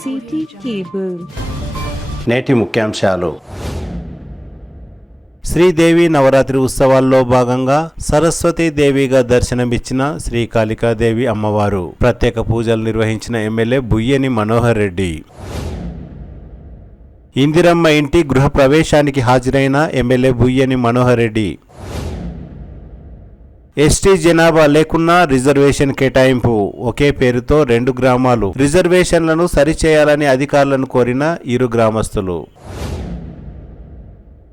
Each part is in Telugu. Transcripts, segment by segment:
City cable. నేటి ముఖ్యాంశాలు. శ్రీదేవి నవరాత్రి ఉత్సవాల్లో భాగంగా సరస్వతీ దేవిగా దర్శనమిచ్చిన శ్రీ కాళికాదేవి అమ్మవారు. ప్రత్యేక పూజలు నిర్వహించిన ఎమ్మెల్యే బుయ్యని మనోహర్ రెడ్డి. ఇందిరమ్మ ఇంటి గృహ ప్రవేశానికి హాజరైన ఎమ్మెల్యే బుయ్యని మనోహర్ రెడ్డి. ఎస్టీ జనాభా లేకున్నా రిజర్వేషన్ కేటాయింపు, ఒకే పేరుతో 2 గ్రామాలు. రిజర్వేషన్లను సరిచేయాలని అధికారులను కోరిన ఇరు గ్రామస్తులు.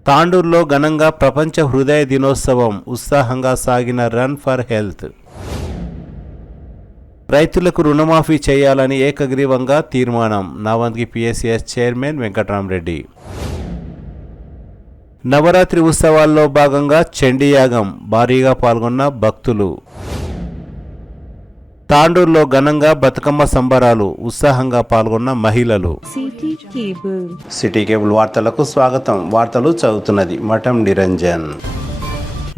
తాండూరులో ఘనంగా ప్రపంచ హృదయ దినోత్సవం, ఉత్సాహంగా సాగిన రన్ ఫర్ హెల్త్. రైతులకు రుణమాఫీ చేయాలని ఏకగ్రీవంగా తీర్మానం, నావంగి పిఎస్సిఎస్ చైర్మన్ వెంకట్రామరెడ్డి. నవరాత్రి ఉత్సవాల్లో భాగంగా చండీయాగం, భారీగా పాల్గొన్న భక్తులు. తాండూరులో ఘనంగా బతుకమ్మ సంబరాలు, ఉత్సాహంగా పాల్గొన్న మహిళలు. సిటీ కేబుల్ వార్తలకు స్వాగతం. వార్తలు చదువుతున్నది మఠం నిరంజన్.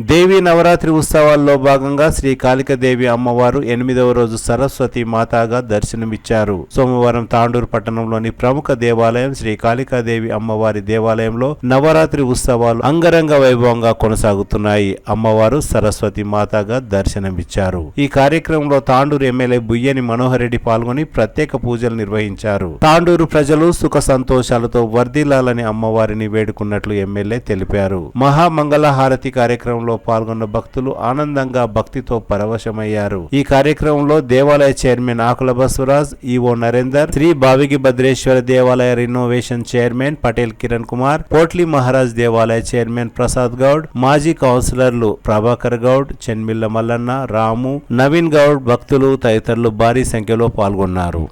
దేవి నవరాత్రి ఉత్సవాల్లో భాగంగా శ్రీ కాళికాదేవి అమ్మవారు 8వ రోజు సరస్వతి మాతాగా దర్శనమిచ్చారు. సోమవారం తాండూరు పట్టణంలోని ప్రముఖ దేవాలయం శ్రీ కాళికాదేవి అమ్మవారి దేవాలయంలో నవరాత్రి ఉత్సవాలు అంగరంగ వైభవంగా కొనసాగుతున్నాయి. అమ్మవారు సరస్వతి మాతాగా దర్శనమిచ్చారు. ఈ కార్యక్రమంలో తాండూరు ఎమ్మెల్యే బుయ్యని మనోహర్ రెడ్డి పాల్గొని ప్రత్యేక పూజలు నిర్వహించారు. తాండూరు ప్రజలు సుఖ సంతోషాలతో వర్ధిల్లాలని అమ్మవారిని వేడుకున్నట్లు ఎమ్మెల్యే తెలిపారు. మహామంగళ హారతి కార్యక్రమంలో పాల్గొన్న భక్తులు ఆనందంగా భక్తితో పరవశమయ్యారు. ఈ కార్యక్రమంలో దేవాలయ చైర్మన్ ఆకుల బసవరాజ్, ఈవో నరేందర్, శ్రీ భావిగి భద్రేశ్వర దేవాలయ రినోవేషన్ చైర్మన్ పటేల్ కిరణ్ కుమార్, పోట్లీ మహారాజ్ దేవాలయ చైర్మన్ ప్రసాద్ గౌడ్, మాజీ కౌన్సిలర్లు ప్రభాకర్ గౌడ్, చెన్మిల్ల మల్లన్న, రాము, నవీన్ గౌడ్, భక్తులు తదితరులు భారీ సంఖ్యలో పాల్గొన్నారు.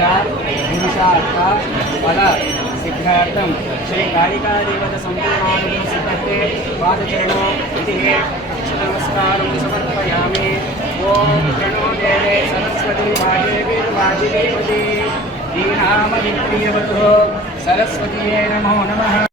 पुरुषार्थ फल सिद्धार्थम श्री कालिका देवता संपूर्णानुग्रह सिद्धते पादचरणो इति नमस्कारं समर्पयामि। ओम प्रणो देवे सरस्वती वाजिदेवती दीनामविप्रियवतु सरस्वतीये नमो नमः।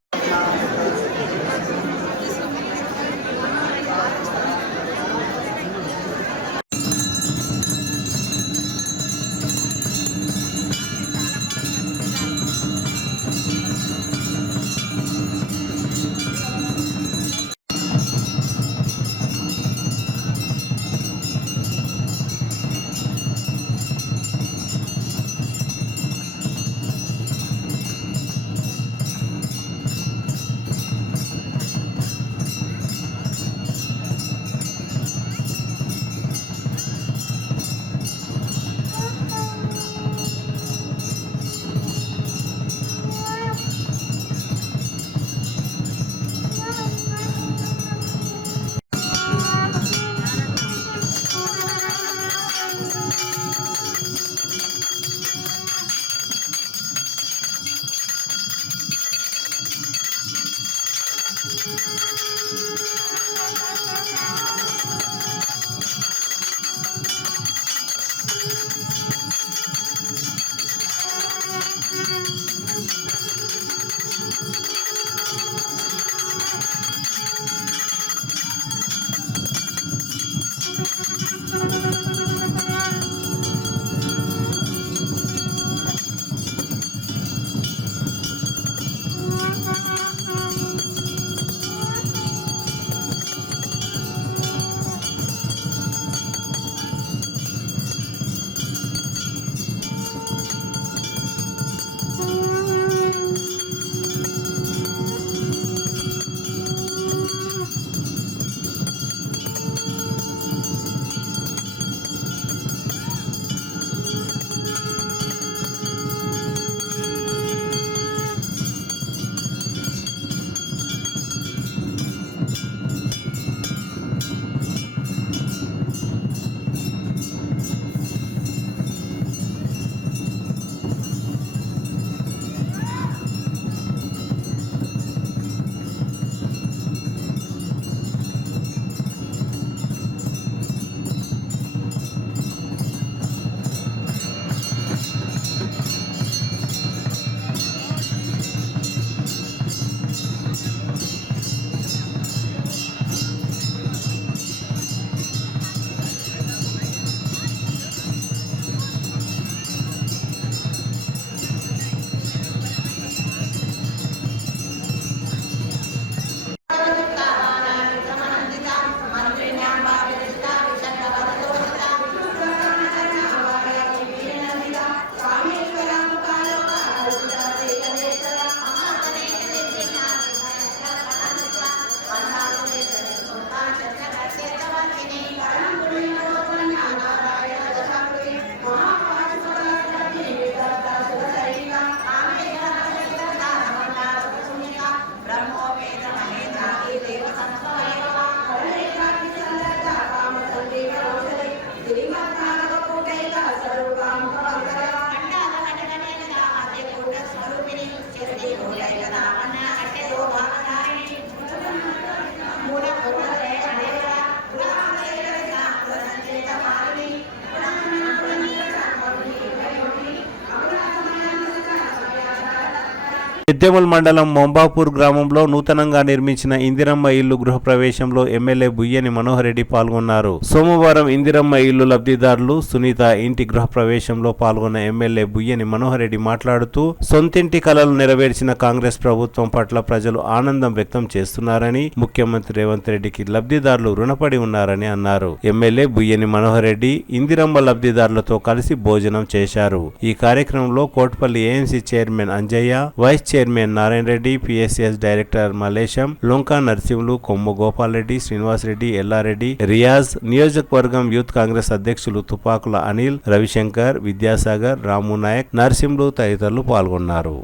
పెద్దెముల్ మండలం మొంబాపూర్ గ్రామంలో నూతనంగా నిర్మించిన ఇందిరమ్మ ఇల్లు గృహప్రవేశంలో ఎమ్మెల్యే బుయ్యని మనోహర్ రెడ్డి పాల్గొన్నారు. సోమవారం ఇందిరమ్మ ఇల్లు లబ్ధిదారులు సునీత ఇంటి గృహప్రవేశంలో పాల్గొన్న ఎమ్మెల్యే బుయ్యని మనోహర్ రెడ్డి మాట్లాడుతూ సొంతింటి కలలు నెరవేర్చిన కాంగ్రెస్ ప్రభుత్వం పట్ల ప్రజలు ఆనందం వ్యక్తం చేస్తున్నారని, ముఖ్యమంత్రి రేవంత్ రెడ్డికి లబ్ధిదారులు రుణపడి ఉన్నారని అన్నారు. ఎమ్మెల్యే బుయ్యని మనోహర్ రెడ్డి ఇందిరమ్మ లబ్ధిదారులతో కలిసి భోజనం చేశారు. ఈ కార్యక్రమంలో Kotpally AMC chairman Anjaiah, vice chairman Narayana Reddy, PSCS director Mallesham, Lonka Narsimhulu, Kommu Gopal Reddy, Srinivas Reddy, Yellareddy, Riyaz, నియోజకవర్గం యూత్ కాంగ్రెస్ అధ్యక్షులు తుపాకుల అనిల్, రవిశంకర్, విద్యాసాగర్, రాము నాయక్, నర్సింహులు తదితరులు పాల్గొన్నారు.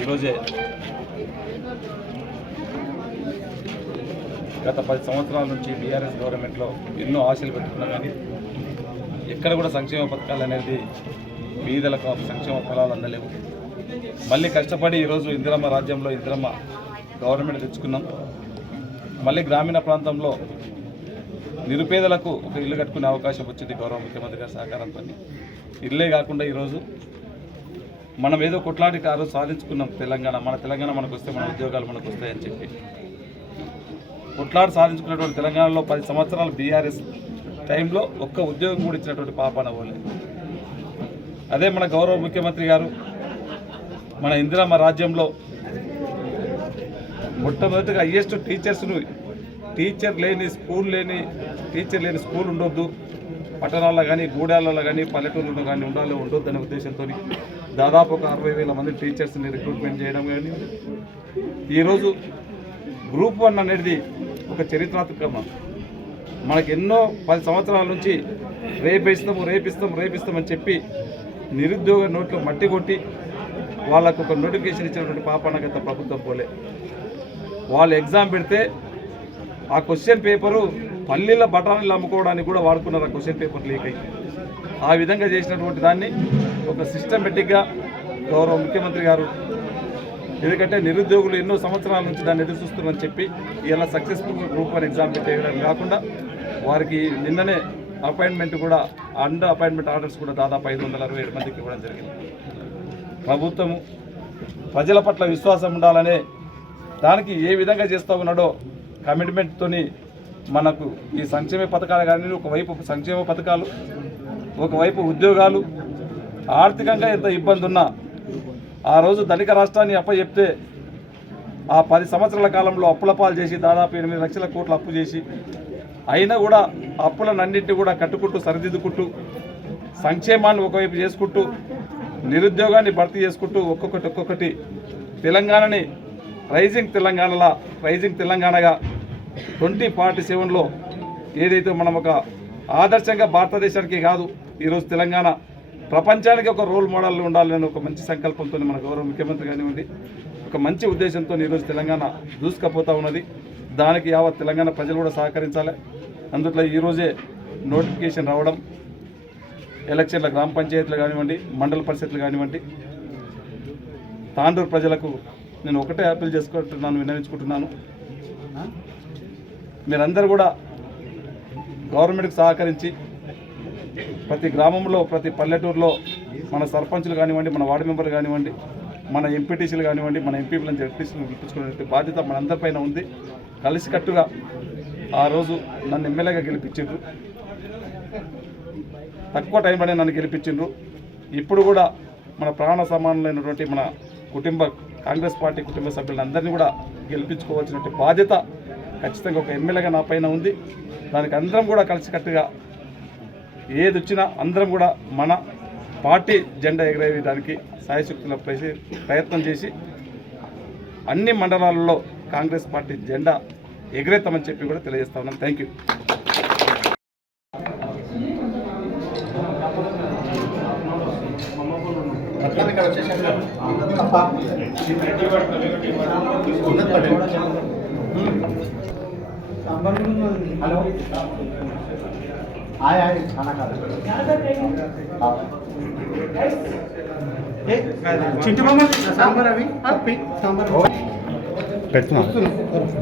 ఈరోజే గత 10 సంవత్సరాల నుంచి బీఆర్ఎస్ గవర్నమెంట్లో ఎన్నో ఆశలు పెట్టుకున్నా కానీ ఎక్కడ కూడా సంక్షేమ పథకాలు అనేది బీదలకు సంక్షేమ ఫలాలు అందలేవు. మళ్ళీ కష్టపడి ఈరోజు ఇందిరమ్మ రాజ్యంలో ఇందిరమ్మ గవర్నమెంట్ తెచ్చుకున్నాం. మళ్ళీ గ్రామీణ ప్రాంతంలో నిరుపేదలకు ఒక ఇల్లు కట్టుకునే అవకాశం వచ్చింది గౌరవ ముఖ్యమంత్రి గారి సహకారంతో. ఇల్లే కాకుండా ఈరోజు మనం ఏదో కొట్లాడి కారు సాధించుకున్నాం. మన తెలంగాణ మనకు వస్తే మన ఉద్యోగాలు మనకు వస్తాయని చెప్పి కొట్లాడి సాధించుకున్నటువంటి తెలంగాణలో 10 సంవత్సరాలు బీఆర్ఎస్ టైంలో ఒక్క ఉద్యోగం కూడా ఇచ్చినటువంటి పాపాన పోలే. అదే మన గౌరవ ముఖ్యమంత్రి గారు మన ఇందిరమ్మ రాజ్యంలో మొట్టమొదటిగా హైయెస్ట్ టీచర్స్ను టీచర్ లేని స్కూల్ ఉండొద్దు, పట్టణాల్లో కానీ గూడాలలో కానీ పల్లెటూళ్ళలో కానీ ఉండొద్దు అనే ఉద్దేశంతో దాదాపు ఒక 60,000 మంది టీచర్స్ని రిక్రూట్మెంట్ చేయడం కానీ ఈరోజు గ్రూప్ 1 అనేది ఒక చరిత్రాత్మకం. మనకు ఎన్నో 10 సంవత్సరాల నుంచి రేపిస్తామని చెప్పి నిరుద్యోగ నోట్లో మట్టి కొట్టి వాళ్ళకు ఒక నోటిఫికేషన్ ఇచ్చినటువంటి పాపాన గత ప్రభుత్వం పోలే. వాళ్ళు ఎగ్జామ్ పెడితే ఆ క్వశ్చన్ పేపరు పల్లీల బఠానీలు అమ్ముకోవడానికి కూడా వాడుకున్నారు. ఆ క్వశ్చన్ పేపర్ లీక్ అయ్యి ఆ విధంగా చేసినటువంటి దాన్ని ఒక సిస్టమేటిక్గా గౌరవ ముఖ్యమంత్రి గారు, ఎందుకంటే నిరుద్యోగులు ఎన్నో సంవత్సరాల నుంచి దాన్ని ఎదురు చూస్తున్నారని చెప్పి ఇలా సక్సెస్ఫుల్గా గ్రూప్ 1 ఎగ్జామ్ పెట్టేయడం కాకుండా వారికి నిన్ననే అపాయింట్మెంట్ కూడా అపాయింట్మెంట్ ఆర్డర్స్ కూడా దాదాపు 567 మందికి ఇవ్వడం జరిగింది. ప్రభుత్వము ప్రజల పట్ల విశ్వాసం ఉండాలనే దానికి ఏ విధంగా చేస్తూ ఉన్నాడో కమిట్మెంట్తో మనకు ఈ సంక్షేమ పథకాలు కానీ ఒకవైపు సంక్షేమ పథకాలు, ఒకవైపు ఉద్యోగాలు, ఆర్థికంగా ఎంత ఇబ్బంది ఉన్నా ఆ రోజు ధనిక రాష్ట్రాన్ని అప్పచెప్తే ఆ 10 సంవత్సరాల కాలంలో అప్పుల పాలు చేసి దాదాపు 8 లక్షల కోట్ల అప్పు చేసి అయినా కూడా అప్పులన్నింటినీ కూడా కట్టుకుంటూ సరిదిద్దుకుంటూ సంక్షేమాన్ని ఒకవైపు చేసుకుంటూ నిరుద్యోగాన్ని భర్తీ చేసుకుంటూ ఒక్కొక్కటి తెలంగాణని రైజింగ్ తెలంగాణగా 2047లో ఏదైతే మనం ఒక ఆదర్శంగా భారతదేశానికి కాదు ఈరోజు తెలంగాణ ప్రపంచానికి ఒక రోల్ మోడల్ ఉండాలని ఒక మంచి సంకల్పంతో మన గౌరవ ముఖ్యమంత్రి కానివ్వండి ఒక మంచి ఉద్దేశంతో ఈరోజు తెలంగాణ దూసుకుపోతూ ఉన్నది. దానికి యావత్ తెలంగాణ ప్రజలు కూడా సహకరించాలి. అందులో ఈరోజే నోటిఫికేషన్ రావడం, ఎలక్షన్ల గ్రామ పంచాయతీలు కానివ్వండి, మండల పరిషత్లు కానివ్వండి, తాండూరు ప్రజలకు నేను ఒకటే అప్పీల్ విన్నవించుకుంటున్నాను. మీరందరూ కూడా గవర్నమెంట్కి సహకరించి ప్రతి గ్రామంలో ప్రతి పల్లెటూరులో మన సర్పంచులు కానివ్వండి, మన వార్డు మెంబర్లు కానివ్వండి, మన ఎంపీటీసీలు కానివ్వండి, మన ఎంపీలను జడ్పీసీలను గెలిపించుకునే బాధ్యత మనందరిపైన ఉంది. కలిసికట్టుగా ఆ రోజు నన్ను ఎమ్మెల్యేగా గెలిపించిండ్రు, తక్కువ టైంలోనే నన్ను గెలిపించిండ్రు. ఇప్పుడు కూడా మన ప్రాణ సమానులైనటువంటి మన కాంగ్రెస్ పార్టీ కుటుంబ సభ్యులందరినీ కూడా గెలిపించుకోవాల్సినటువంటి బాధ్యత ఖచ్చితంగా ఒక ఎమ్మెల్యేగా నా పైన ఉంది. దానికి అందరం కూడా కలిసికట్టుగా ఏది వచ్చినా అందరం కూడా మన పార్టీ జెండా ఎగరేయడానికి సాయశక్తుల ప్రయత్నం చేసి అన్ని మండలాలలో కాంగ్రెస్ పార్టీ జెండా ఎగరేస్తామని చెప్పి కూడా తెలియజేస్తా ఉన్నాను. Thank you. హలో చింటి బొమ్మ సాంబార్ అవి సాంబార్ పెడుతున్నా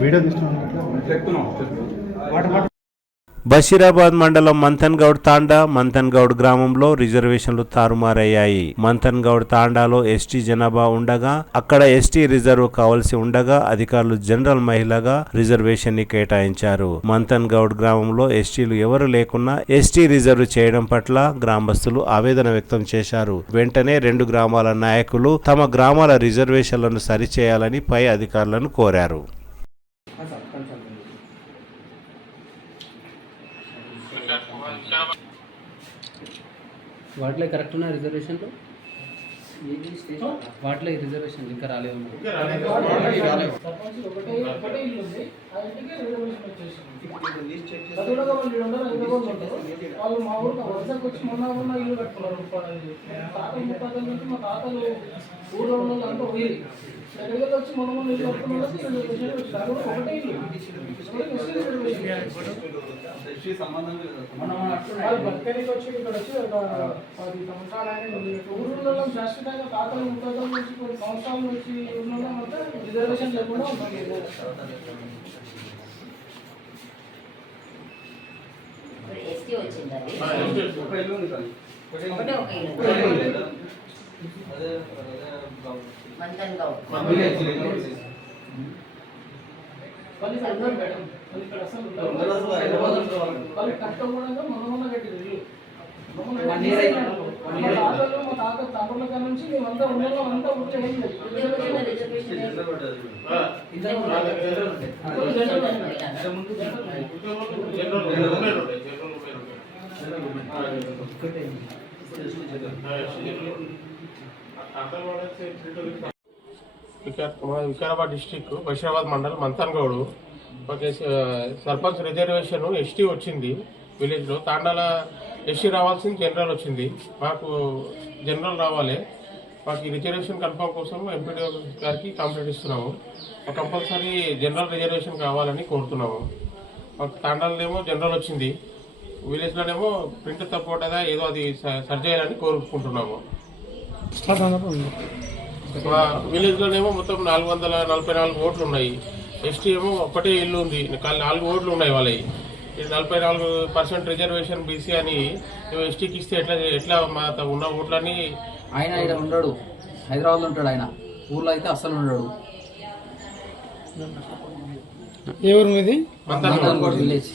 వీడియో తీస్తున్నాను. బషీరాబాద్ మండలం మంథన్గౌడ్ తాండా మంథన్గౌడ్ గ్రామంలో రిజర్వేషన్లు తారుమారయ్యాయి. మంథన్గౌడ్ తాండాలో ఎస్టీ జనాభా ఉండగా అక్కడ ఎస్టీ రిజర్వ్ కావలసి ఉండగా అధికారులు జనరల్ మహిళగా రిజర్వేషన్ ని కేటాయించారు. మంథన్గౌడ్ గ్రామంలో ఎస్టీలు ఎవరు లేకున్నా ఎస్టీ రిజర్వ్ చేయడం పట్ల గ్రామస్తులు ఆవేదన వ్యక్తం చేశారు. వెంటనే 2 గ్రామాల నాయకులు తమ గ్రామాల రిజర్వేషన్లను సరిచేయాలని పై అధికారులను కోరారు. వాటిలో కరెక్ట్ ఉన్న రిజర్వేషన్లు వాటిలో రిజర్వేషన్లు ఇంకా రాలేవు. అది కూడా వాళ్ళు 700 500 ఉంటారు. వాళ్ళు మా ఊరికి వరుసకు వచ్చి మొన్న ఇల్లు కట్టుకున్నారు. తాత ముత్తాతల నుంచి మా తాతలు ఊళ్ళో ఉన్న అంతా పోయి దగ్గర వచ్చి మొన్న ఇల్లు కట్టుకున్నారు. ఒకటే ఇల్లు వాళ్ళు బతకడానికి వచ్చి ఇక్కడ వచ్చి ఒక 10 సంవత్సరాలు ఊళ్ళో శాశ్వతంగా తాతలు ముత్తాతల నుంచి కొన్ని సంవత్సరాల నుంచి ఉన్న మొత్తం రిజర్వేషన్ లేకుండా ఉంటాం. ఎస్టీ వచ్చిందండి. ఒకటే ఒక ఇల్లు మంతన్ గౌడ్. వాళ్ళు ఇక్కడ ఉన్నారు మేడం. వాళ్ళు ఇక్కడ అసలు వాళ్ళు కట్టకూడదు మొన్న కట్టింది ఇల్లు. మా తాత తమ్ముళ్ళ కాడ నుంచి మేమంతా ఉండేలో అంతా ఉంటే ఏం లేదు. Vikarabad district Basheerabad mandal Manthangoud sarpanch reservation ST వచ్చింది విలేజ్లో. తాండాల ఎస్టీ రావాల్సింది జనరల్ వచ్చింది. మాకు జనరల్ రావాలి. మాకు ఈ రిజర్వేషన్ కన్ఫర్మ్ కోసం ఎంపీడీ గారికి కంప్లైంట్ ఇస్తున్నాము. కంపల్సరీ జనరల్ రిజర్వేషన్ కావాలని కోరుతున్నాము. మాకు తాండాలనేమో జనరల్ వచ్చింది, విలేజ్లోనేమో ప్రింట్ తప్పకుండా ఏదో అది సరి చేయాలని కోరుకుంటున్నాము. విలేజ్లోనేమో మొత్తం 444 ఓట్లు ఉన్నాయి. ఎస్టీ ఏమో ఒకటే ఇల్లు ఉంది, 4 ఓట్లు ఉన్నాయి వాళ్ళవి. 44% రిజర్వేషన్ బీసీ అని ఎస్టీకి ఇస్తే ఎట్లా మా ఉన్న ఓట్లని. ఆయన ఇక్కడ ఉండడు, హైదరాబాద్లో ఉంటాడు. ఆయన ఊర్లో అయితే అస్సలు ఉండడు. ఎవరు మీది? విలేజ్.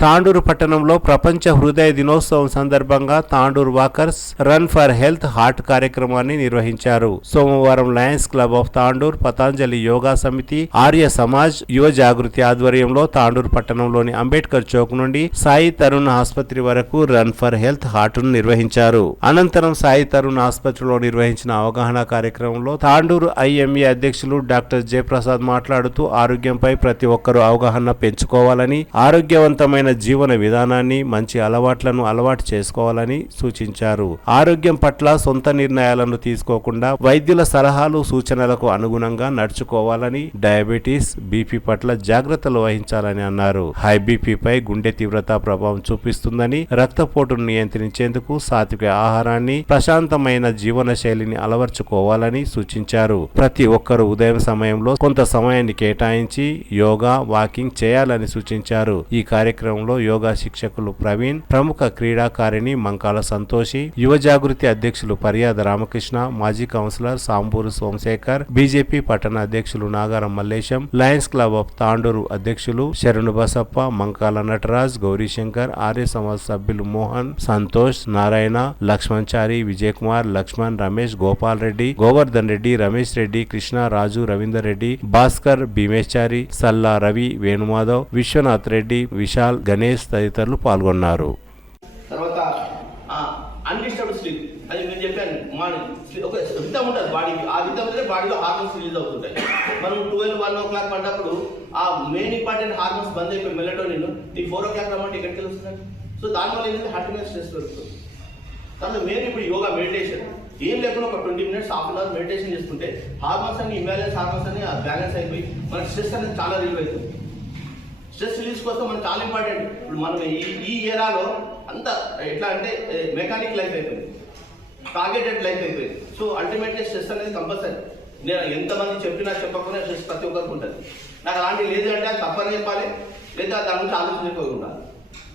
తాండూరు పట్టణంలో ప్రపంచ హృదయ దినోత్సవం సందర్భంగా Tandur walkers run for health heart కార్యక్రమాన్ని నిర్వహించారు. సోమవారం Lions club of Tandur, Patanjali yoga సమితి, ఆర్య సమాజ్ యువ జాగృతి ఆధ్వర్యంలో తాండూరు పట్టణంలోని అంబేద్కర్ చౌక్ నుండి సాయి తరుణ్ ఆసుపత్రి వరకు రన్ ఫర్ హెల్త్ హార్ట్ ను నిర్వహించారు. అనంతరం సాయి తరుణ్ ఆసుపత్రిలో నిర్వహించిన అవగాహన కార్యక్రమంలో తాండూరు ఐఎంఏ అధ్యక్షులు డాక్టర్ జయప్రసాద్ మాట్లాడుతూ ఆరోగ్యంపై ప్రతి ఒక్కరూ అవగాహన పెంచుకోవాలని, ఆరోగ్యవంతమైన జీవన విధానాన్ని, మంచి అలవాట్లను అలవాటు చేసుకోవాలని సూచించారు. ఆరోగ్యం పట్ల సొంత నిర్ణయాలను తీసుకోకుండా వైద్యుల సలహాలు సూచనలకు అనుగుణంగా నడుచుకోవాలని, డయాబెటీస్, బీపీ పట్ల జాగ్రత్తలు వహించాలని అన్నారు. హై బీపీపై గుండె తీవ్రత ప్రభావం చూపిస్తుందని, రక్తపోటును నియంత్రించేందుకు సాత్విక ఆహారాన్ని, ప్రశాంతమైన జీవన శైలిని అలవర్చుకోవాలని సూచించారు. ప్రతి ఒక్కరూ ఉదయం సమయంలో కొంత సమయాన్ని కేటాయించి యోగా, వాకింగ్ చేయాలని సూచించారు. ఈ కార్యక్రమంలో యోగా శిక్షకులు ప్రవీణ్, ప్రముఖ క్రీడాకారిణి మంకాల సంతోషి, యువ జాగృతి అధ్యక్షులు పర్యాద రామకృష్ణ, మాజీ కౌన్సిలర్ సాంబూరు సోమశేఖర్, బీజేపీ పట్టణ అధ్యక్షులు Nagaram Mallesham, Lions club of Tandur అధ్యక్షులు శరణు బసప్ప, మంకాల నటరాజ్, గౌరీశంకర్, ఆర్య సమాజ్ సభ్యులు మోహన్, సంతోష్, నారాయణ, లక్ష్మణ్ చారి, విజయ్ కుమార్, లక్ష్మణ్, రమేష్, గోపాల్ రెడ్డి, గోవర్ధన్ రెడ్డి, రమేష్ రెడ్డి, కృష్ణ, రాజు, రవీందర్ రెడ్డి, భాస్కర్, భీమేష్ చారి, సల్లా రవి, వేణుమాధవ్, విశ్వనాథ్ రెడ్డి, విశాల్, గణేష్ తదితరులు పాల్గొన్నారు. తర్వాత అన్డిస్టర్బ్డ్ స్లీప్, అది నేను చెప్పాను. ఒక రిథమ్ ఉంటుంది బాడీకి, ఆ రిథమ్ అనేది బాడీలో హార్మోన్స్ రిలీజ్ అవుతుంటాయి. మనం 12-1 o'clock పడ్డప్పుడు ఆ మెయిన్ ఇంపార్టెంట్ హార్మోన్స్ బంద్ అయిపోయి మెలటోనిన్ ఈ 4 o'clock రమ్మంటే ఎక్కడికి తెలుస్తుంది. సో దానివల్ల ఏంటంటే హార్ట్ మీద స్ట్రెస్ పెరుగుతుంది. దాంట్లో మెయిన్ ఇప్పుడు యోగా, మెడిటేషన్ ఏం లేకుండా ఒక 20 minutes, half an hour meditation చేసుకుంటే హార్మోన్స్ అన్ని, ఇంబ్యాలెన్స్ హార్మోన్స్ అన్ని బ్యాలెన్స్ అయిపోయి మనకి స్ట్రెస్ అనేది చాలా రిలీవ్ అవుతుంది. స్ట్రెస్ రిలీజ్ కోసం మనకు చాలా ఇంపార్టెంట్. ఇప్పుడు మనం ఈ ఏరాలో అంతా ఎట్లా అంటే మెకానిక్ లైఫ్ అయిపోయింది, టార్గెటెడ్ లైఫ్ అయిపోయింది. సో అల్టిమేట్లీ స్ట్రెస్ అనేది కంపల్సరీ. నేను ఎంతమంది చెప్పినా చెప్పకుండా స్ట్రెస్ ప్రతి ఒక్కరికి ఉంటుంది. నాకు అలాంటివి లేదు అంటే అది తప్పని చెప్పాలి, లేదా దాని గురించి ఆలోచించకపోయి ఉండాలి.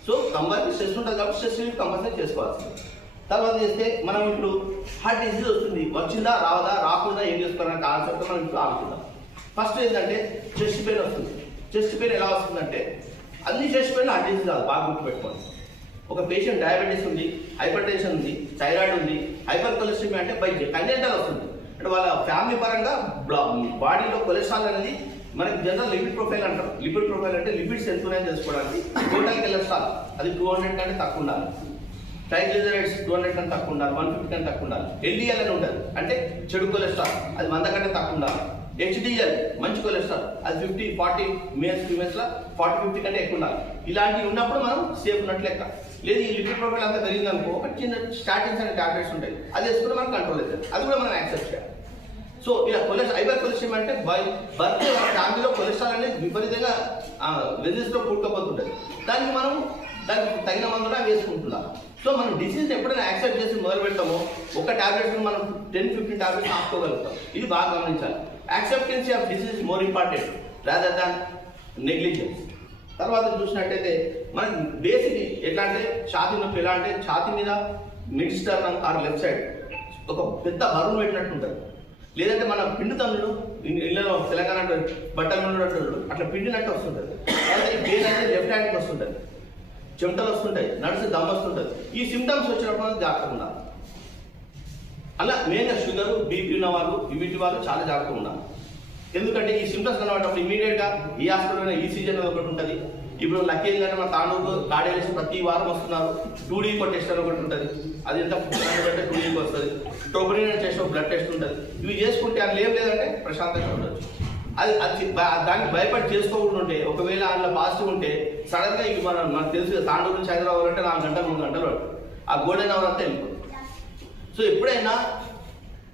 సో కంపల్సరీ స్ట్రెస్ ఉంటుంది కాబట్టి స్ట్రెస్ రిలీఫ్ కంపల్సరీ చేసుకోవాల్సింది. తర్వాత చేస్తే మనం ఇప్పుడు హార్ట్ డిసీజ్ వస్తుంది, వచ్చిందా రావదా, రాకుండా ఏం చేసుకోవాలనే కాన్సెప్ట్ మనం ఇప్పుడు ఆలోచిద్దాం. ఫస్ట్ ఏంటంటే చెస్ట్ పెయిన్ వస్తుంది. చెస్ట్ పెయిన్ ఎలా వస్తుందంటే అన్ని చెస్ట్ పెయిన్ హార్ట్ డిసీజ్ కాదు, బాగా గుర్తుపెట్టుకోండి. ఒక పేషెంట్ డయాబెటీస్ ఉంది, హైపర్ టెన్షన్ ఉంది, థైరాయిడ్ ఉంది, హైపర్ కొలెస్ట్రాల్ అంటే బై కంజెంటల్ వస్తుంది. అంటే వాళ్ళ ఫ్యామిలీ పరంగా బాడీలో కొలెస్ట్రాల్ అనేది మనకి జనరల్ లిపిడ్ ప్రొఫైల్ అంటారు. లిపిడ్ ప్రొఫైల్ అంటే లిపిడ్స్ ఎంత ఉన్నాయని తెలుసుకోవడానికి టోటల్ కొలెస్ట్రాల్ అది 200 కంటే తక్కువ ఉండాలి. ట్రైగ్లిజరైడ్స్ 200 కంటే తక్కువ ఉండాలి, 150 కంటే తక్కువ ఉండాలి. ఎల్డిఎల్ అని ఉంటుంది, అంటే చెడు కొలెస్ట్రాల్ అది 100 కంటే తక్కువ ఉండాలి. HDL మంచి కొలెస్ట్రాల్ అది 50-40 మేల్స్ ఫీమేల్స్లో 40-50 కంటే ఎక్కువ ఉండాలి. ఇలాంటివి ఉన్నప్పుడు మనం సేఫ్ ఉన్నట్లు లెక్క. లేదు ఈ లిపిడ్ ప్రొఫైల్ అంతా పెరిగిందనుకో ఒక చిన్న స్టాటిన్స్ అనే టాబ్లెట్స్ ఉంటాయి, అది వేసుకుంటే మనం కంట్రోల్ అవుతుంది, అది కూడా మనం యాక్సెప్ట్ చేయాలి. సో ఇలా హైపర్ కొలెస్ట్రాల్ అంటే బర్త్ ఫ్యామిలీలో కొలెస్ట్రాల్ అనేది విపరీతంగా వెజెస్లో కూడుకోబోతుంటుంది. దానికి మనం దానికి తగిన మందులా వేసుకుంటున్నాం. సో మనం డిసీజ్ ఎప్పుడైనా యాక్సెప్ట్ చేసి మొదలు పెడతామో ఒక టాబ్లెట్స్ మనం 10-15 టాబ్లెట్స్ ఆపుకోగలుగుతాం. ఇది బాగా గమనించాలి. Acceptancy of disease is more important rather than negligence. తర్వాత చూసినట్టయితే మనకి బేసిక్ ఎట్లా అంటే ఛాతీ నొప్పి ఎలా అంటే ఛాతీ మీద mid sternum or left side ఒక పెద్ద బరువు పెట్టినట్టు ఉంటుంది. లేదంటే మన పిండి తమ్ముడు ఇళ్ళలో తెలంగాణ బట్టలు ఉండేటప్పుడు అట్లా పిండినట్టు వస్తుంటుంది. లేదంటే పెయిన్ అయితే లెఫ్ట్ హ్యాండ్కి వస్తుంటుంది, చెమటలు వస్తుంటాయి, నడిచి దమ్ వస్తుంటుంది. ఈ సిమ్టమ్స్ వచ్చినప్పుడు జాగ్రత్తగా ఉండాలి. అలా మెయిన్గా షుగర్ బీపీ ఉన్న వాళ్ళు వీటి వాళ్ళు చాలా జాగ్రత్తగా ఉండాలి. ఎందుకంటే ఈ సిమ్టమ్స్ కనబడినప్పుడు ఇమీడియట్గా ఈ హాస్పిటల్లో ఈసీజీ అనేది ఒకటి ఉంటుంది. ఇప్పుడు లక్కీ ఏంటంటే మన తాండూరు కార్డియాలజిస్ట్ ప్రతి వారం వస్తున్నారు. 2D టెస్ట్ అని ఒకటి ఉంటుంది, అది ఎంత అంటే 2Dకి వస్తుంది. ట్రోపోనిన్ టెస్ట్ బ్లడ్ టెస్ట్ ఉంటుంది. ఇవి చేసుకుంటే అందులో ఏం లేదంటే ప్రశాంతంగా ఉండొచ్చు. అది దానికి భయపడి చేసుకోకుండా ఉంటే ఒకవేళ అందులో పాజిటివ్ ఉంటే సడన్గా ఇవి మనకు తెలుసు తాండూరు నుంచి హైదరాబాద్ అంటే 4 గంటలు 3 గంటలు పడుతుంది. ఆ గోల్డెన్ అవర్ అంతా వెళ్ళిపోతుంది. సో ఎప్పుడైనా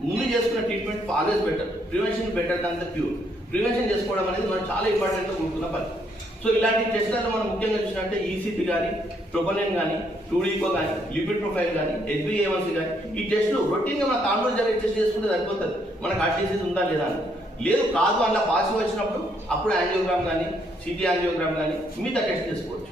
ముందు చేసుకున్న treatment always better, prevention better than the cure. Prevention చేసుకోవడం అనేది మనం చాలా ఇంపార్టెంట్గా ఉంటున్న పని. సో ఇలాంటి టెస్ట్లలో మనం ముఖ్యంగా చూసినట్టే ఈసీపీ కానీ, ట్రోపోనిన్ కానీ, 2D కానీ, లిపిడ్ ప్రొఫైల్ కానీ, HbA1c కానీ, ఈ టెస్టులు రొటీన్గా మన తాండూరు జరిగే టెస్ట్ చేసుకుంటే సరిపోతుంది. మనకు హార్ట్ డిసీజ్ ఉందా లేదా అని. లేదు కాదు అందులో పాజిటివ్ వచ్చినప్పుడు అప్పుడు యాంజియోగ్రామ్ కానీ, సిటీ యాంజియోగ్రామ్ కానీ మిగతా టెస్ట్ చేసుకోవచ్చు.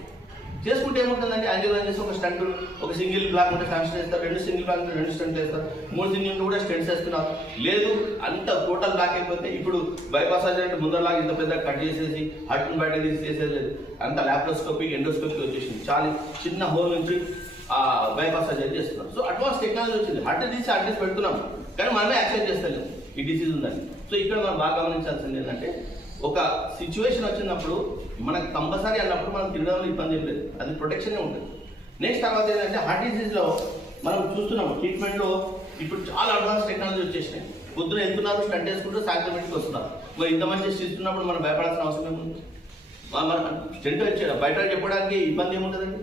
చేసుకుంటే ఏముంటుందంటే యాంజియోగ్రామ్ చేసి ఒక స్టంట్, ఒక సింగిల్ బ్లాక్ ఉంటే స్టంట్స్ వేస్తారు, 2 సింగిల్ బ్లాక్ ఉంటే 2 స్టంట్ వేస్తారు, 3 సింగిల్ కూడా స్టంట్స్ వేస్తున్నారు. లేదు అంత టోటల్ బ్లాక్ అయిపోతే ఇప్పుడు బైపాస్ సర్జరీ అంటే ముందరలాగా ఇంత పెద్ద కట్ చేసేసి హార్ట్ని బయట తీసేసేది అంత ల్యాప్రోస్కోపిక్ ఎండోస్కోపిక్ వచ్చేసింది. చాలా చిన్న హోల్ నుంచి బైపాస్ సర్జరీ చేస్తున్నారు. సో అడ్వాన్స్ టెక్నాలజీ వచ్చింది. హార్ట్ తీసి అడ్రస్ పెడుతున్నాం కానీ మనమే యాక్సెప్ట్ చేస్తలేము ఈ డిసీజ్ ఉందని. సో ఇక్కడ మనం బాగా గమనించాల్సింది ఏంటంటే ఒక సిచ్యువేషన్ వచ్చినప్పుడు మనకు కంపల్సరీ అన్నప్పుడు మనం తినడంలో ఇబ్బంది ఏం లేదు, అది ప్రొటెక్షనే ఉంటుంది. నెక్స్ట్ తర్వాత ఏంటంటే హార్ట్ డిసీజ్లో మనం చూస్తున్నాం ట్రీట్మెంట్లో ఇప్పుడు చాలా అడ్వాన్స్ టెక్నాలజీ వచ్చేసినాయి. పొద్దున వెళ్తున్నారు, స్టంట్ వేసుకుంటూ సాయంత్రం ఇంటికి వస్తున్నారు. మరి ఇంతమంది టెస్ట్ ఇస్తున్నప్పుడు మనం భయపడాల్సిన అవసరం ఏముంది? మన స్టెంట్ బయట చెప్పడానికి ఇబ్బంది ఏముంటుందండి?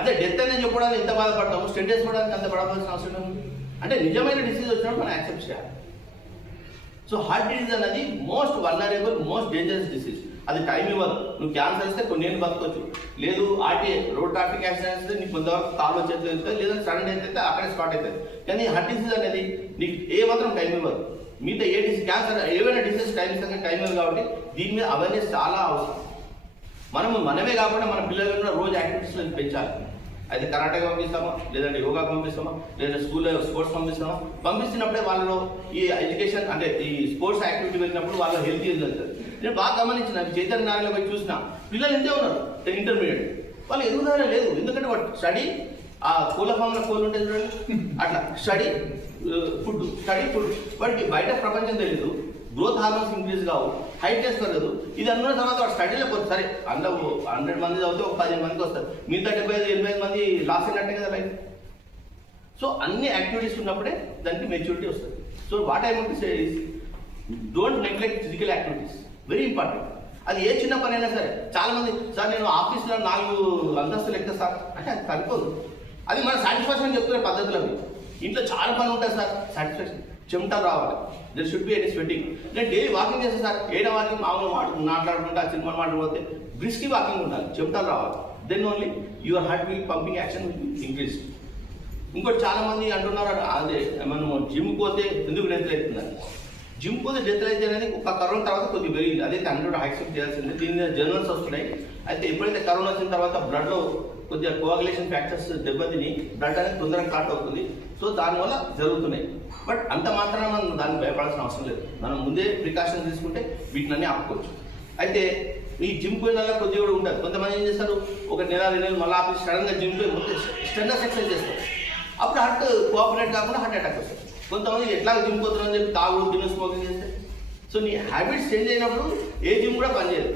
అదే డెత్ అనేది చెప్పడానికి ఎంత బాధపడతాము, స్టెంట్ వేసుకోవడానికి అంత పడవలసిన అవసరం ఏముంది? అంటే నిజమైన డిసీజ్ వచ్చినప్పుడు మనం యాక్సెప్ట్ చేయాలి. సో హార్ట్ డిసీజ్ అనేది most vulnerable, most dangerous disease. అది టైం ఇవ్వదు. నువ్వు క్యాన్సర్ ఇస్తే కొన్ని ఏళ్ళు బతకొచ్చు. లేదు రోడ్ ట్రాఫిక్ యాక్సిడెంట్ ఇస్తే నీకు కొంతవరకు కాలు వచ్చేది వెళ్తుంది, లేదంటే సడన్ అయితే అక్కడే స్టార్ట్ అవుతుంది. కానీ హార్ట్ డిసీజ్ అనేది నీకు ఏ మాత్రం టైం ఇవ్వదు. మిగతా ఏ డిసీజ్ క్యాన్సర్ ఏవైనా డిసీజ్ టైం ఇస్తే టైం ఇవ్వదు. కాబట్టి దీని మీద అవేర్నెస్ చాలా అవసరం. మనమే కాకుండా మన పిల్లలు కూడా రోజు యాక్టివిటీస్లో పెంచాలి. అయితే కరాటే పంపిస్తామా, లేదంటే యోగా పంపిస్తామా, లేదంటే స్కూల్లో స్పోర్ట్స్ పంపిస్తామా? పంపిస్తున్నప్పుడే వాళ్ళలో ఈ ఎడ్యుకేషన్ అంటే ఈ స్పోర్ట్స్ యాక్టివిటీ వెళ్ళినప్పుడు వాళ్ళ హెల్త్ వెళ్తుంది. నేను బాగా గమనించిన చైతన్య నారాయణ పోయి చూసిన పిల్లలు ఎంతే ఉన్నారు ఇంటర్మీడియట్, వాళ్ళు ఎదుగుదల లేదు. ఎందుకంటే వాడు స్టడీ ఆ కోళ్ళ ఫామ్లో కోళ్ళు ఉంటాయి చూడండి, అట్లా స్టడీ ఫుడ్ వాడికి బయట ప్రపంచం తెలియదు, గ్రోత్ హార్మోన్స్ ఇంక్రీజ్ కావు, హైట్ చేసుకోలేదు. ఇది అనుకున్న తర్వాత వాడు స్టడీలో పోతుంది. సరే అందులో 100 మంది చదివితే ఒక 15 మందికి వస్తారు, మిగతా 75-85 మంది లాస్ అయినట్టే కదా లైఫ్. సో అన్ని యాక్టివిటీస్ ఉన్నప్పుడే దానికి మెచ్యూరిటీ వస్తుంది. So what I want to say is don't neglect physical activities, very important. అది ఏ చిన్న పని అయినా సరే. చాలా మంది సార్ నేను ఆఫీస్లో 4 అంతస్తులు ఎక్కువ సార్ అంటే అది సరిపోదు. అది మన సాటిస్ఫాక్షన్ చెప్తున్న పద్ధతులు అవి. ఇంట్లో చాలా పని ఉంటుంది సార్, సాటిస్ఫాక్షన్ చెమటలు రావాలి, there should be any sweating. నేను డైలీ వాకింగ్ చేస్తాను సార్, ఏడా వాకింగ్ మామూలు మాట్లాడుకుంటా సినిమా మాట్లాడిపోతే బ్రిస్కీ వాకింగ్ ఉండాలి, చెమటలు రావాలి. Then only your heart beat pumping action increase. ఇంకోటి చాలా మంది అంటున్నారు అదే మనం జిమ్ పోతే ఎందుకు డెత్ అవుతుందని. జిమ్ పోతే డెత్ అయితే అనేది ఒక కరోనా తర్వాత కొద్దిగా పెరిగింది, అదైతే 100 యాక్సెప్ట్ చేయాల్సింది. దీని మీద జర్నల్స్ వస్తున్నాయి. అయితే ఎప్పుడైతే కరోనా వచ్చిన తర్వాత బ్లడ్లో కొద్దిగా కోఆగులేషన్ ఫ్యాక్టర్స్ దెబ్బతిని బ్లడ్ అనేది తొందరగా క్లాట్ అవుతుంది. సో దానివల్ల జరుగుతున్నాయి. బట్ అంత మాత్రాన మనం దానికి భయపడాల్సిన అవసరం లేదు. మనం ముందే ప్రికాషన్ తీసుకుంటే వీటిని అన్నీ ఆపుకోవచ్చు. అయితే ఈ జిమ్ పోయిన కొద్దిగా కూడా ఉంటుంది. కొంతమంది ఏం చేస్తారు, ఒక నెల 2 నెలలు మళ్ళీ ఆపి సడన్గా జిమ్ పోయి మొత్తం స్టెండర్స్ ఎక్సర్సైజ్ చేస్తారు. అప్పుడు హార్ట్ కోఆపరేట్ కాకుండా హార్ట్ అటాక్ వస్తుంది. కొంతమంది ఎట్లా జిమ్ పోతున్నారని చెప్పి తాగుడు తిను స్మోకింగ్ చేస్తే. సో నీ హ్యాబిట్స్ చేంజ్ అయినప్పుడు ఏ జిమ్ కూడా పనిచేయదు.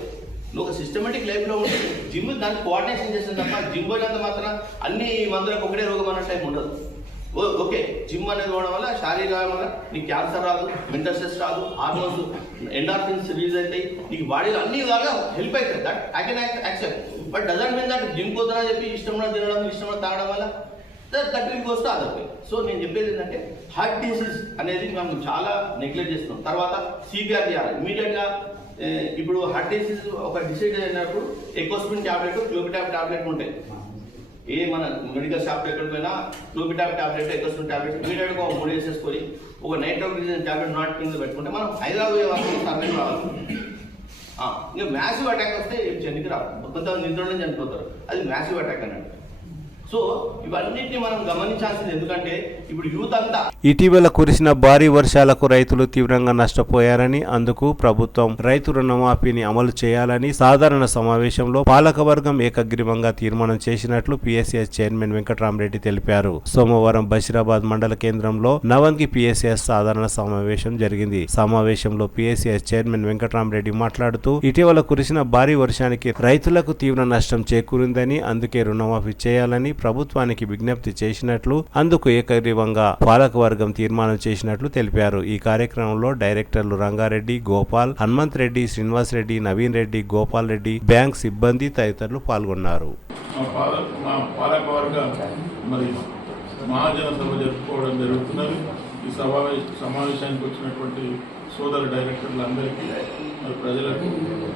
నువ్వు ఒక సిస్టమేటిక్ లైఫ్లో ఉంటుంది. జిమ్ దాన్ని కోఆర్డినేషన్ చేస్తుంది తప్ప జిమ్ పోయినంత మాత్రం అన్ని మందులకు ఒకటే రోగం అన్న టైం ఉండదు. ఓకే, జిమ్ అనేది పోవడం వల్ల శారీరకంగా నీకు క్యాన్సర్ రాదు, మెంటల్ స్ట్రెస్ రాదు, హార్మోన్స్ ఎండార్ఫిన్స్ రిలీజ్ అవుతాయి, నీకు బాడీలో అన్ని విధాలుగా హెల్ప్ అవుతాయి. That I can accept. But doesn't mean that gym పోతున్నా చెప్పి ఇష్టంలో తినడం, ఇష్టంలో తాగడం వల్ల that will goes to other way. So నేను చెప్పేది ఏంటంటే హార్ట్ డిసీజ్ అనేది మనం చాలా నెగ్లెక్ట్ చేస్తున్నాం. తర్వాత సిపిఆర్ చేయాలి ఇమీడియట్గా. ఇప్పుడు హార్ట్ డిసీజ్ ఒక డిసైడ్ అయినప్పుడు ఎకోస్పిన్ ట్యాబ్లెట్, క్లోబిటాప్ ట్యాబ్లెట్ ఉంటాయి. ఏ మన మెడికల్ షాప్ ఎక్కడికి పోయినా క్లోబిటాప్ ట్యాబ్లెట్, ఎకోస్పిన్ ట్యాబ్లెట్ ఇమీడియట్గా 3 వేసేసుకొని ఒక నైట్రోగ్లిజరిన్ ట్యాబ్లెట్ నాట్ కింద పెట్టుకుంటే మనం హైదరాబాద్ సర్వైవ్ రావాలి. ఇంకా మ్యాసివ్ అటాక్ వస్తే చెన్నికి రాదు, కొంతమంది నిద్రలో చనిపోతారు. అది మ్యాసివ్ అటాక్ అన్నట్టు. సో ఇవన్నిటిని మనం గమనించాల్సింది. ఎందుకంటే ఇప్పుడు యూత్ అంతా ఇటీవల కురిసిన భారీ వర్షాలకు రైతులు తీవ్రంగా నష్టపోయారని, అందుకు ప్రభుత్వం రైతు రుణమాఫీని అమలు చేయాలని సాధారణ సమావేశంలో పాలకవర్గం ఏకగ్రీవంగా తీర్మానం చేసినట్లు పిఎస్సిఎస్ చైర్మన్ వెంకటరామరెడ్డి తెలిపారు. సోమవారం బషీరాబాద్ మండల కేంద్రంలో నవంగి పిఎస్సిఎస్ సాధారణ సమావేశం జరిగింది. సమావేశంలో పిఎస్సిఎస్ చైర్మన్ వెంకటరామరెడ్డి మాట్లాడుతూ, ఇటీవల కురిసిన భారీ వర్షానికి రైతులకు తీవ్ర నష్టం చేకూరిందని, అందుకే రుణమాఫీ చేయాలని ప్రభుత్వానికి విజ్ఞప్తి చేసినట్లు, అందుకు ఏకగ్రీవంగా పాలకవర్గం తీర్మానం చేసినట్లు తెలిపారు. ఈ కార్యక్రమంలో డైరెక్టర్లు రంగారెడ్డి, గోపాల్, హనుమంత్ రెడ్డి, శ్రీనివాస్ రెడ్డి, నవీన్ రెడ్డి, గోపాల్ రెడ్డి, బ్యాంక్ సిబ్బంది తదితరులు పాల్గొన్నారు. మా పాలకవర్గం మరి మహాజన సభ జరుపుకోవడం జరుగుతున్నది. ఈ సమావేశానికి వచ్చినటువంటి సోదర డైరెక్టర్లందరికీ, మరి ప్రజలకు,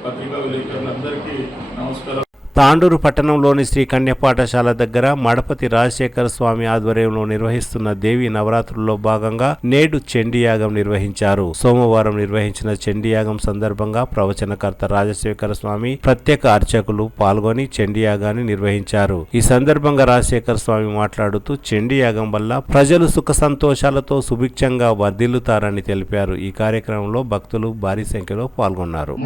పత్రికా విలేకరులందరికీ నమస్కారం. తాండూరు పట్టణంలోని శ్రీ కన్య పాఠశాల దగ్గర మడపతి రాజశేఖర స్వామి ఆధ్వర్యంలో నిర్వహిస్తున్న దేవి నవరాత్రుల్లో భాగంగా నేడు చండీయాగం నిర్వహించారు. సోమవారం నిర్వహించిన చండీయాగం సందర్భంగా ప్రవచనకర్త రాజశేఖర స్వామి, ప్రత్యేక అర్చకులు పాల్గొని చండీయాగాన్ని నిర్వహించారు. ఈ సందర్భంగా రాజశేఖర స్వామి మాట్లాడుతూ, చండీయాగం వల్ల ప్రజలు సుఖ సంతోషాలతో సుభిక్షంగా వర్ధిల్లుతారని తెలిపారు. ఈ కార్యక్రమంలో భక్తులు భారీ సంఖ్యలో పాల్గొన్నారు.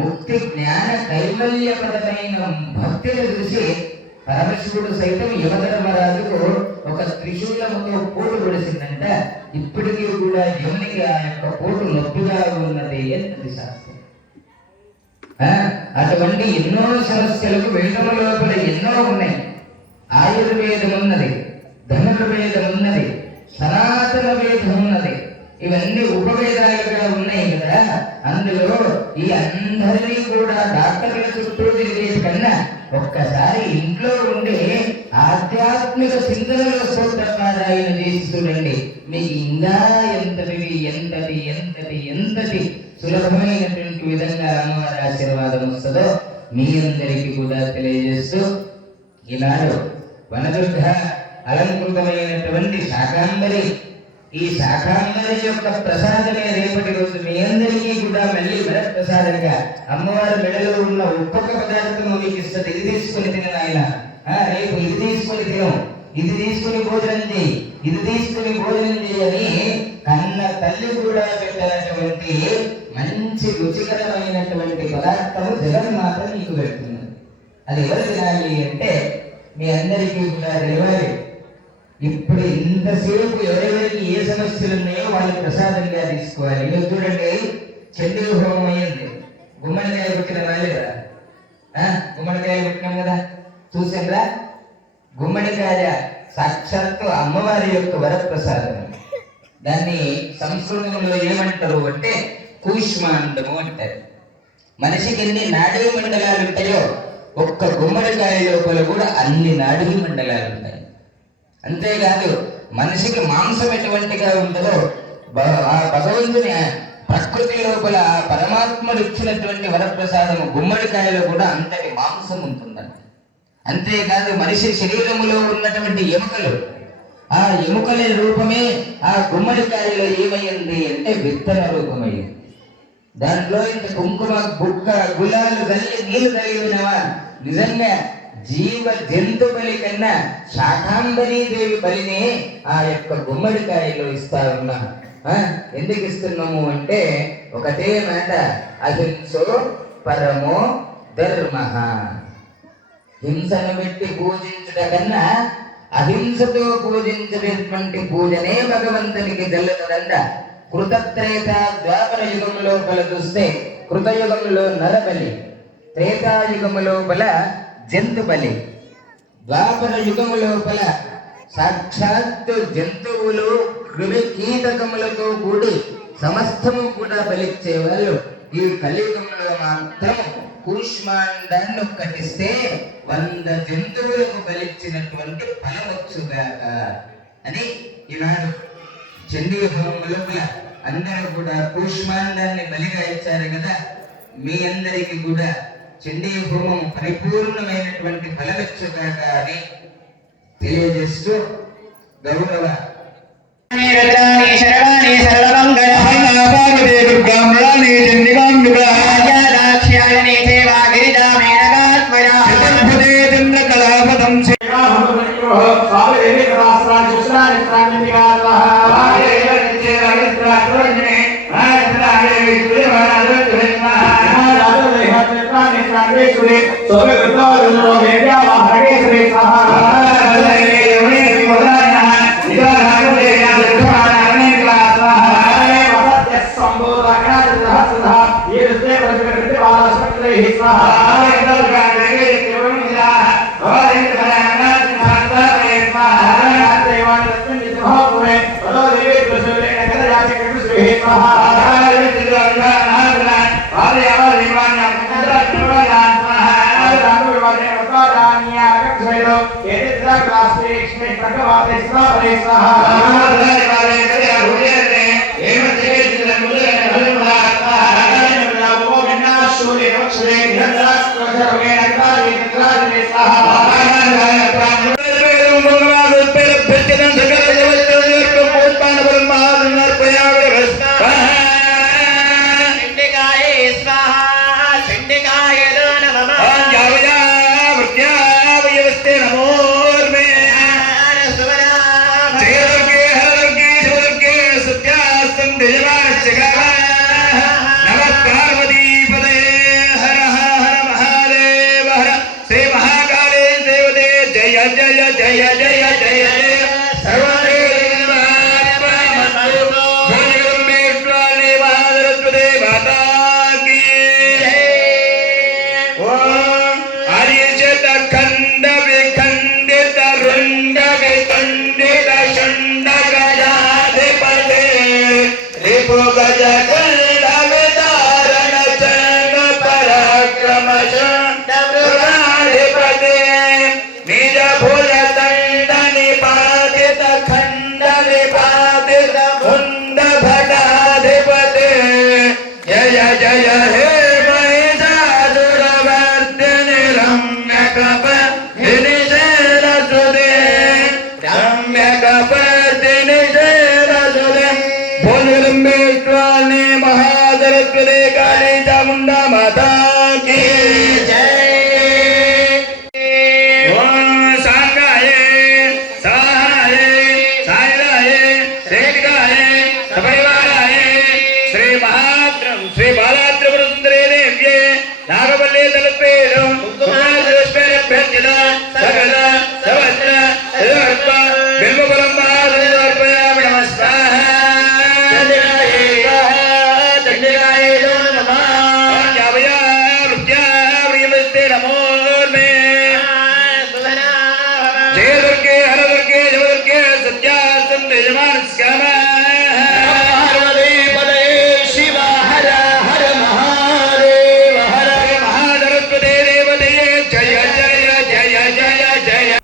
చూసి పరమశివుడు సైతం యమధర్మరాజుకు ఒక త్రిశూలముతో పోటు పొడిసిందంట. ఇప్పటికీ కూడా యమునికి ఆ యొక్క పోటు నొప్పిగా ఉన్నది అన్నది శాస్త్రం. అటువంటి ఎన్నో సమస్యలకు వేదము లోపల ఎన్నో ఉన్నాయి. ఆయుర్వేదం ఉన్నది, ధనుర్వేదం ఉన్నది, సనాతన వేదం ఉన్నది. ఇవన్నీ ఉపవేదాలుగా ఉన్నాయి కదా. అందులో ఈ అందరినీ కూడా డాక్టర్ల చుట్టూ తిరిగే కన్నా ఒక్కసారి ఇంట్లో ఉండి ఆధ్యాత్మిక చింతనలో స్తోత్రపారాయణ చేసి చూడండి. మీకు ఇంకా ఎంతటి సులభమైనటువంటి విధంగా అమ్మవారి ఆశీర్వాదం వస్తుందో మీ అందరికీ కూడా తెలియజేస్తూ, ఈనాడు వనదుర్గ అలంకృతమైనటువంటి శాకాంబరి, ఈ శాకాంబరి యొక్క ప్రసాదమే రేపటి రోజు మీ అందరికీ కూడా మళ్ళీ వరప్రసాదంగా అమ్మవారి మెడలో ఉన్న ఒక్కొక్క పదార్థము మీకు ఇస్తుంది. ఇది తీసుకుని తిన ఆయన, రేపు ఇది తీసుకుని తిను, ఇది తీసుకుని భోజనం చేయి, ఇది తీసుకుని భోజనం చేయని కన్న తల్లి కూడా పెట్టినటువంటి మంచి రుచికరమైనటువంటి పదార్థము జగన్మాత నీకు పెడుతున్నది. అది ఎవరు తినాలి అంటే మీ అందరికీ కూడా తెలియాలి. ఇప్పుడు ఇంతసేపు ఎవరెవరికి ఏ సమస్యలు ఉన్నాయో వాళ్ళు ప్రసాదంగా తీసుకోవాలి. మీరు చూడండి, చండీ హోమం అయ్యింది, గుమ్మడికాయ పెట్టిన రాలేదా? గుమ్మడికాయ పెట్టినాం కదా, చూసారా? గుమ్మడికాయ సాక్షాత్తు అమ్మవారి యొక్క వరప్రసాదం. దాన్ని సంస్కృతంలో ఏమంటారు అంటే కూష్మాండము అంటారు. మనిషికి ఎన్ని నాడీ మండలాలు ఉంటాయో ఒక్క గుమ్మడికాయ లోపల కూడా అన్ని నాడీ మండలాలు ఉంటాయి. అంతేకాదు మనిషికి మాంసం ఎటువంటిగా ఉంటుందో ఆ భగవంతుని ప్రకృతి లోపల పరమాత్మడు ఇచ్చినటువంటి వరప్రసాదము గుమ్మడికాయలో కూడా అంతటి మాంసం ఉంటుందంట. అంతేకాదు మనిషి శరీరములో ఉన్నటువంటి ఎముకలు, ఆ ఎముకల రూపమే ఆ గుమ్మడికాయలో ఏమైంది అంటే విత్తన రూపమైంది. దాంట్లో ఇంత కుంకుమ బుక్క గులాలు తల్లి నీళ్లు తగిలినవా? నిజంగా జీవ జంతు బలి కన్నా శాకాంబరీ దేవి బలిని ఆ యొక్క గుమ్మడికాయలో ఇస్తా ఉన్నాం. ఎందుకు ఇస్తున్నాము అంటే ఒకటే మాట, అహింసో పరమో ధర్మ. హింసను పెట్టి పూజించుట కన్నా అహింసతో పూజించేటువంటి పూజనే భగవంతునికి జల్లుతుందంట. కృతత్రేత ద్వాపర యుగం లోపల చూస్తే కృతయుగంలో నరబలి, త్రేతాయుగము లోపల జంతు బలి, ద్వాపర యుగము లోపల సాక్షాత్తు జంతువులు క్రిమి కీటకములతో కూడి సమస్తము కూడా బలిచ్చే వాళ్ళు ఈ కలియుగంలో మాత్రం కూష్మాండాన్ని ఒక్కటిస్తే 100 జంతువులకు బలిచ్చినటువంటి ఫలమొచ్చుగాక అని ఈనాడు చండీ హోమం లోపల అందరూ కూడా కూష్మాండాన్ని బలిగా ఇచ్చారు కదా. మీ అందరికీ కూడా చండీ హోమం పరిపూర్ణమైనటువంటి ఫలమొచ్చుగాక అని తెలియజేస్తూ గౌరవ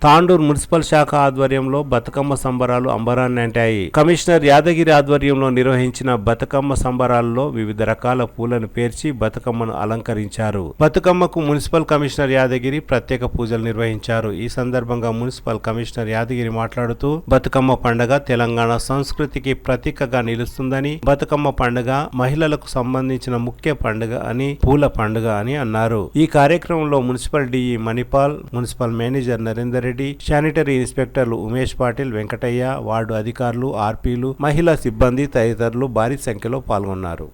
తాండూరు మున్సిపల్ శాఖ ఆధ్వర్యంలో బతుకమ్మ సంబరాలు అంబరాన్ని అంటాయి. కమిషనర్ యాదగిరి ఆధ్వర్యంలో నిర్వహించిన బతుకమ్మ సంబరాల్లో వివిధ రకాల పూలను పేర్చి బతుకమ్మను అలంకరించారు. బతుకమ్మకు మున్సిపల్ కమిషనర్ యాదగిరి ప్రత్యేక పూజలు నిర్వహించారు. ఈ సందర్భంగా మున్సిపల్ కమిషనర్ యాదగిరి మాట్లాడుతూ బతుకమ్మ పండుగ తెలంగాణ సంస్కృతికి ప్రతీకగా నిలుస్తుందని, బతుకమ్మ పండుగ మహిళలకు సంబంధించిన ముఖ్య పండుగ అని, పూల పండుగ అని అన్నారు. ఈ కార్యక్రమంలో municipal DE Manipal, municipal manager Narender Reddy, sanitary ఇన్స్పెక్టర్లు ఉమేష్ పాటిల్, వెంకటయ్య, వార్డు అధికారులు, ఆర్పీలు, మహిళా సిబ్బంది తదితరులు భారీ సంఖ్యలో పాల్గొన్నారు.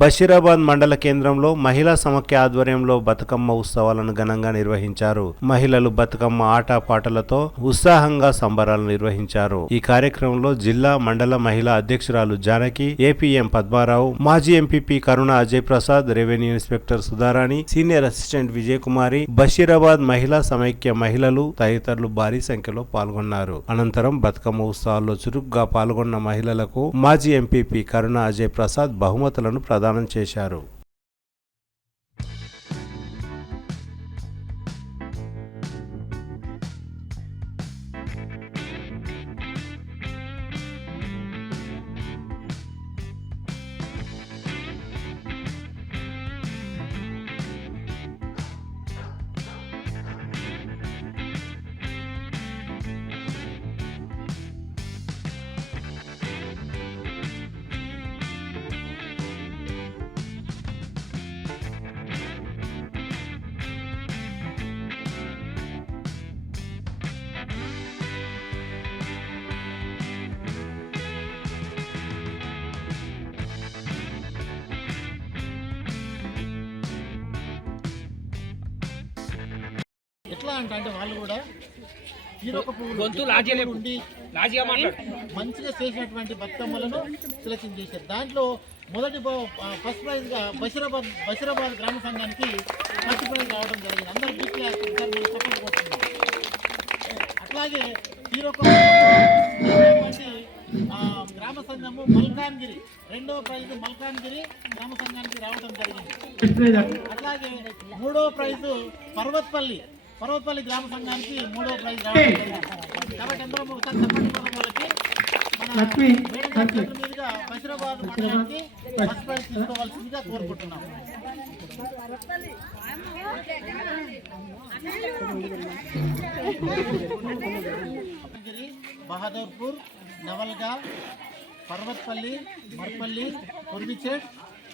బషీరాబాద్ మండల కేంద్రంలో మహిళా సమాఖ్య ఆధ్వర్యంలో బతుకమ్మ ఉత్సవాలను ఘనంగా నిర్వహించారు. మహిళలు బతుకమ్మ ఆటపాటలతో ఉత్సాహంగా సంబరాలు నిర్వహించారు. ఈ కార్యక్రమంలో జిల్లా మండల మహిళా అధ్యక్షురాలు జానకి, ఏపీఎం పద్మారావు, మాజీ MPP Karuna Ajay Prasad, revenue inspector Sudharani, senior assistant Vijayakumari, Basheerabad మహిళా సమైక్య మహిళలు తదితరులు భారీ సంఖ్యలో పాల్గొన్నారు. అనంతరం బతుకమ్మ ఉత్సవాల్లో చురుగ్గా పాల్గొన్న మహిళలకు మాజీ ఎంపీపీ కరుణ అజయ్ ప్రసాద్ బహుమతులను ప్రదానం చేశారు. ఎట్లా అంటే వాళ్ళు కూడా మంచిగా చేసినటువంటి బతుకమ్మలను సెలెక్షన్ చేశారు. దాంట్లో మొదటి ఫస్ట్ ప్రైజ్గా బషీరాబాద్ గ్రామ సంఘానికి ఫస్ట్ ప్రైజ్ రావడం జరిగింది. అందరూ సపోర్ట్ కొట్టున్నారు. అట్లాగే గ్రామ సంఘము మల్కాన్గిరి రెండవ ప్రైజ్ మల్కాన్గిరి గ్రామ సంఘానికి రావడం జరిగింది. అట్లాగే మూడవ ప్రైజు పర్వతపల్లి గ్రామ సంఘానికి మూడవ ప్రైజ్ రావడం జరిగింది. కాబట్టి అందరూ ఒకసారి చెప్పండి వాళ్ళకి మీదుగా బషీరాబాద్ మండలానికి ఫస్ట్ ప్రైజ్ తీసుకోవాల్సిందిగా కోరుకుంటున్నాం. బహదూర్పూర్, నవల్గా, పర్వతపల్లి, మర్పల్లి,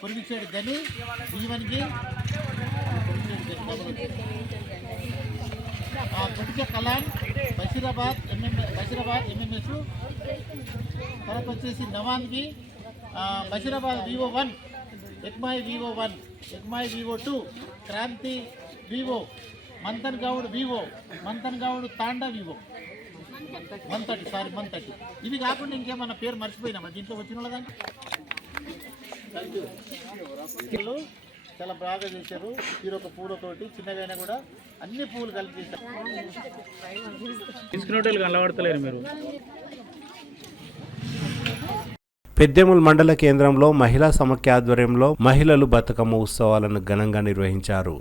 కురివిచేడ్ గని, ఈవన్గి, కొడిచె కలాన్, బషీరాబాద్ ఎంఎంఎస్, తర్వాత వచ్చేసి నవాన్గి, Basheerabad VO1, ఎక్మాయి VO1, ఎక్మాయి VO2, Kranti VO, Manthan Goud VO, Manthan Goud తాండా VO 130. ఇవి కాకుండా ఇంకేమన్నా పేరు మర్చిపోయినామా దీంట్లో వచ్చిన వాళ్ళ చాలా బాగా చేశారు. తీరొక పూలతోటి చిన్నగైనా కూడా అన్ని పూలు కలిపి చేశారు. పెద్దెముల్ మండల కేంద్రంలో మహిళా సమాఖ్య ఆధ్వర్యంలో మహిళలు బతుకమ్మ ఉత్సవాలను ఘనంగా నిర్వహించారు.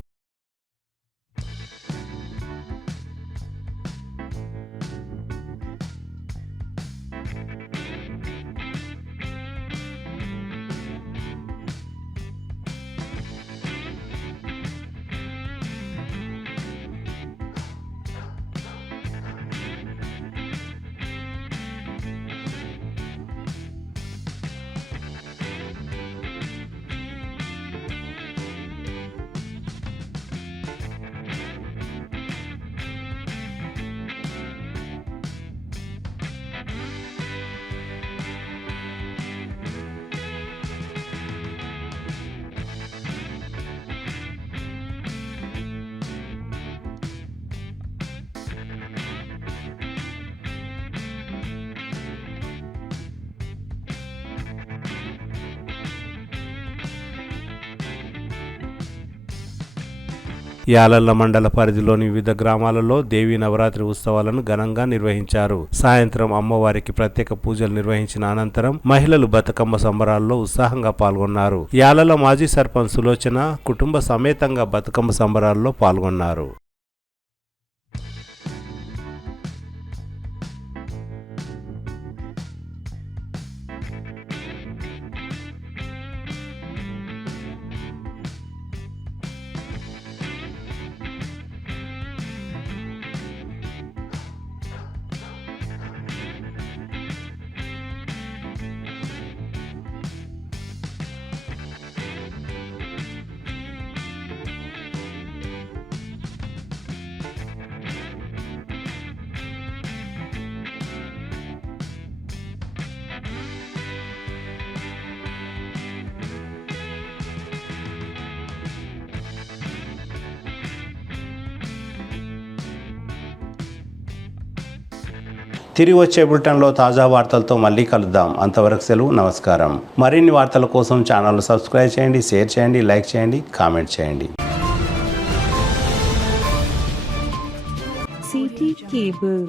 యాలల్ల మండల పరిధిలోని వివిధ గ్రామాలలో దేవీ నవరాత్రి ఉత్సవాలను ఘనంగా నిర్వహించారు. సాయంత్రం అమ్మవారికి ప్రత్యేక పూజలు నిర్వహించిన అనంతరం మహిళలు బతుకమ్మ సంబరాల్లో ఉత్సాహంగా పాల్గొన్నారు. యాలల్ల మాజీ సర్పంచ్ సులోచన కుటుంబ సమేతంగా బతుకమ్మ సంబరాల్లో పాల్గొన్నారు. తిరిగి వచ్చే బులెటిన్లో తాజా వార్తలతో మళ్ళీ కలుద్దాం. అంతవరకు సెలవు, నమస్కారం. మరిన్ని వార్తల కోసం ఛానల్ సబ్స్క్రైబ్ చేయండి, షేర్ చేయండి, లైక్ చేయండి, కామెంట్ చేయండి. CT Cable.